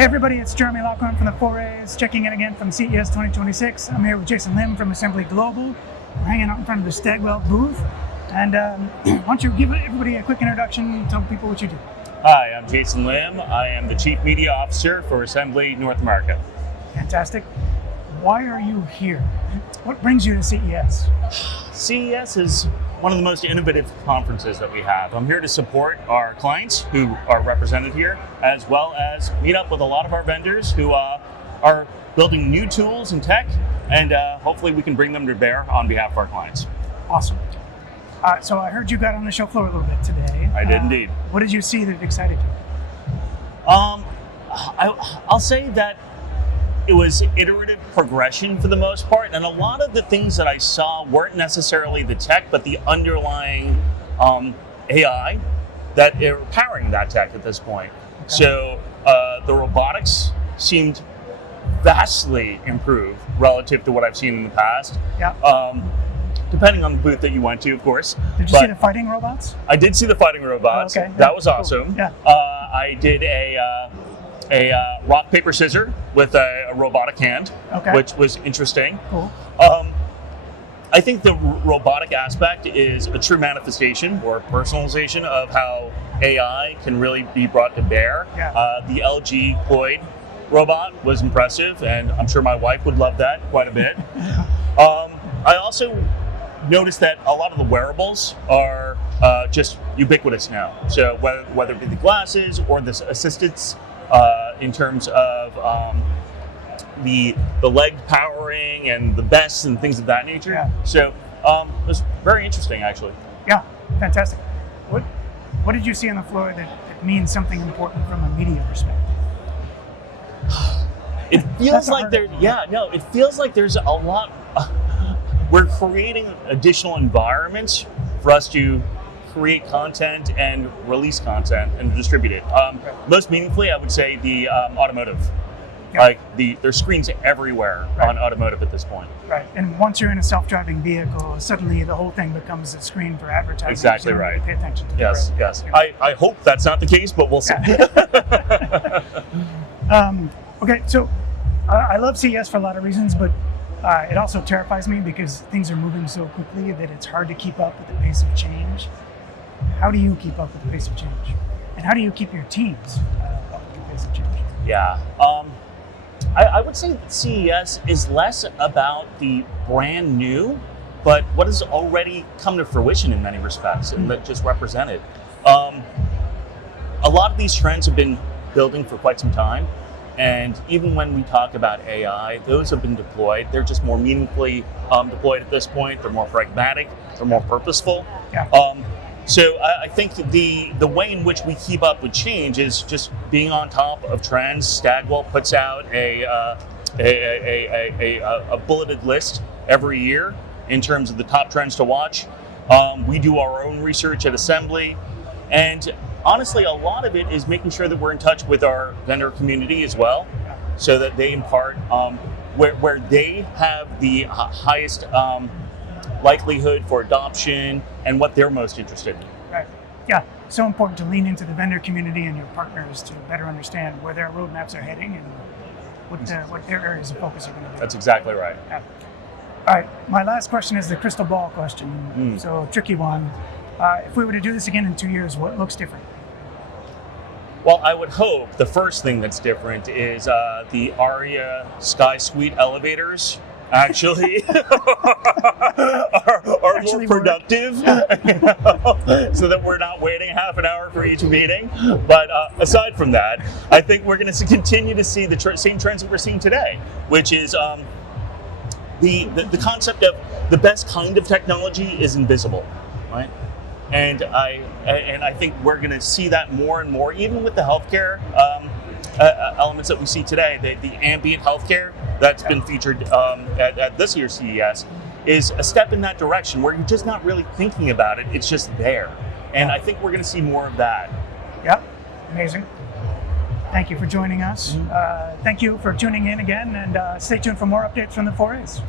Hey everybody, it's Jeremy Lockhorn from the Forays, checking in again from CES 2026. I'm here with Jason Lim from Assembly Global. We're hanging out in front of the Stagwell booth. And why don't you give everybody a quick introduction, tell people what you do. Hi, I'm Jason Lim. I am the Chief Media Officer for Assembly North America. Fantastic. Why are you here? What brings you to CES? CES is one of the most innovative conferences that we have. I'm here to support our clients who are represented here, as well as meet up with a lot of our vendors who are building new tools and tech, and hopefully we can bring them to bear on behalf of our clients. Awesome. So I heard you got on the show floor a little bit today. I did indeed. What did you see that excited you? I'll say that it was iterative progression for the most part, and a lot of the things that I saw weren't necessarily the tech, but the underlying AI that are powering that tech at this point. Okay. So the robotics seemed vastly improved relative to what I've seen in the past. Yeah. Depending on the booth that you went to, of course. Did you see the fighting robots? I did see the fighting robots. Oh, okay. That was awesome. Cool. Yeah. I did a rock, paper, scissors with a robotic hand, okay, which was interesting. Cool. I think the robotic aspect is a true manifestation or personalization of how AI can really be brought to bear. Yeah. The LG Cloyd robot was impressive, and I'm sure my wife would love that quite a bit. I also noticed that a lot of the wearables are just ubiquitous now. So whether it be the glasses or the assistants in terms of the leg powering and the vests and things of that nature. Yeah. So it was very interesting, actually. Yeah, fantastic. What did you see on the floor that means something important from a media perspective? It feels like it feels like there's a lot. We're creating additional environments for us to create content and release content and distribute it. Most meaningfully, I would say the automotive. Yeah. Like there's screens everywhere on automotive at this point. Right, and once you're in a self-driving vehicle, suddenly the whole thing becomes a screen for advertising. Exactly so you right. Really pay attention to yes. I hope that's not the case, but we'll see. Okay, so I love CES for a lot of reasons, but it also terrifies me because things are moving so quickly that it's hard to keep up with the pace of change. How do you keep up with the pace of change? And how do you keep your teams up with the pace of change? Yeah. I would say that CES is less about the brand new, but what has already come to fruition in many respects and that just represented. A lot of these trends have been building for quite some time. And even when we talk about AI, those have been deployed. They're just more meaningfully deployed at this point. They're more pragmatic. They're more purposeful. Yeah. So I think the way in which we keep up with change is just being on top of trends. Stagwell puts out a bulleted list every year in terms of the top trends to watch. We do our own research at Assembly, and honestly, a lot of it is making sure that we're in touch with our vendor community as well, so that they impart where they have the highest likelihood for adoption and what they're most interested in. Right. Yeah. So important to lean into the vendor community and your partners to better understand where their roadmaps are heading and what their areas of focus are going to be. That's exactly right. Yeah. All right. My last question is the crystal ball question. So tricky one. If we were to do this again in 2 years, what looks different? Well, I would hope the first thing that's different is the Aria Sky Suite elevators actually are more productive, so that we're not waiting half an hour for each meeting. But aside from that, I think we're going to continue to see the same trends that we're seeing today, which is the concept of the best kind of technology is invisible, right? And I think we're going to see that more and more, even with the healthcare elements that we see today. The ambient healthcare that's been featured at this year's CES is a step in that direction where you're just not really thinking about it. It's just there. And I think we're going to see more of that. Yep. Amazing. Thank you for joining us. Thank you for tuning in again, and stay tuned for more updates from the Forays.